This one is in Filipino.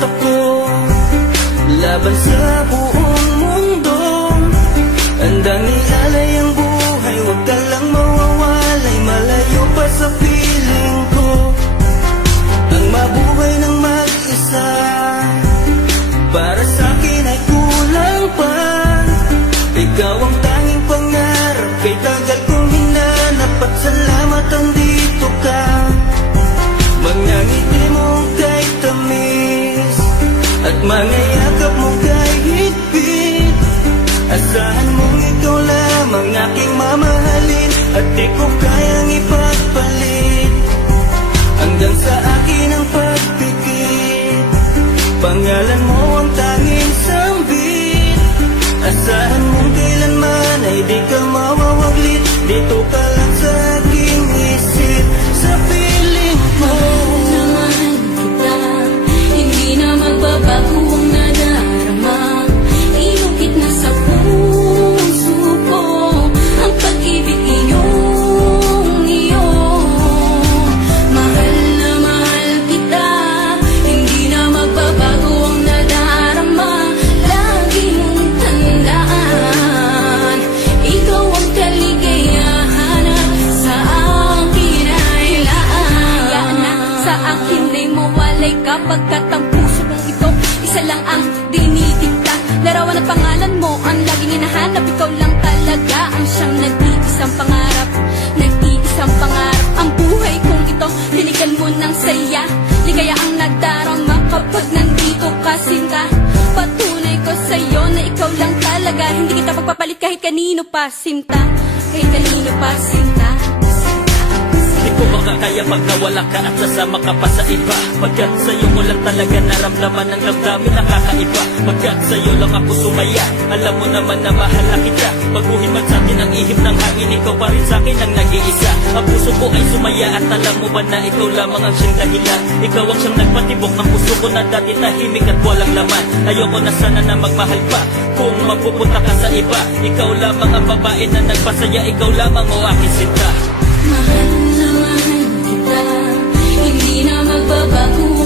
ako laban sa buong mundo. Handang ialay ang buhay, huwag ka lang mawawalay, malayo pa sa piling ko. Ang mabuhay ng mag-isa para sa'kin ay kulang pa. Ikaw ang tanging pangarap, kay tagal kong hinanap, at salamat andito ka. Mga ngiti mong kay tamis at mga yakap mong kay higpit. Asahan mong ikaw lamang aking mamahalin, at di ko kayang ipagpalit. Hanggang sa akin ang pagpikit, pangalan mo ang tanging sambit. Asahan mong kailanman ay di ka mawawaglit, dito ka lang sa aking isip, sa piling ko. Naman kita, hindi na magbabago ang nadarama. Inukit na sa puso ko ang pag-ibig iyong iyo. Mahal na mahal kita, hindi na magbabago ang nadarama. Lagi mong tandaan, ikaw ang kaligayahan sa akin ay laan. Hayaan na sa akin ay mawalay kapagkat ang puso kong ito isa lang ang dinidikta. Larawan at pangalan mo ang laging hinahanap, ikaw lang talaga ang siyang nag-iisang pangarap. Nag-iisang pangarap ang buhay kong ito, hiligan mo ng saya. Ligaya ang nagdarama kapag nandito ka, sinta. Patunay ko sa'yo na ikaw lang talaga, hindi kita pagpapalit kahit kanino pa, sinta. Kahit kanino pa, sinta. Di ko makakaya pag nawala ka at sasama ka pa sa iba. Pagkat sa'yo mo lang talaga naramdaman ang damdamin nakakaiba. Pagkat sa'yo lang ako sumaya, alam mo naman na mahal na kita. Baguhin man sa'tin ang ihip ng hangin, ikaw pa rin sa'kin ang nag-iisa. Ang puso ko ay sumaya at alam mo ba na ikaw lamang ang siyang dahilan. Ikaw ang siyang nagpatibok ng puso ko na dati tahimik at walang laman. Ayoko na sana na magmahal pa kung mapupunta ka sa iba. Ikaw lamang ang babae na nagpasaya, ikaw lamang o aking sinta. Mahal na mahal kita, hindi na magbabago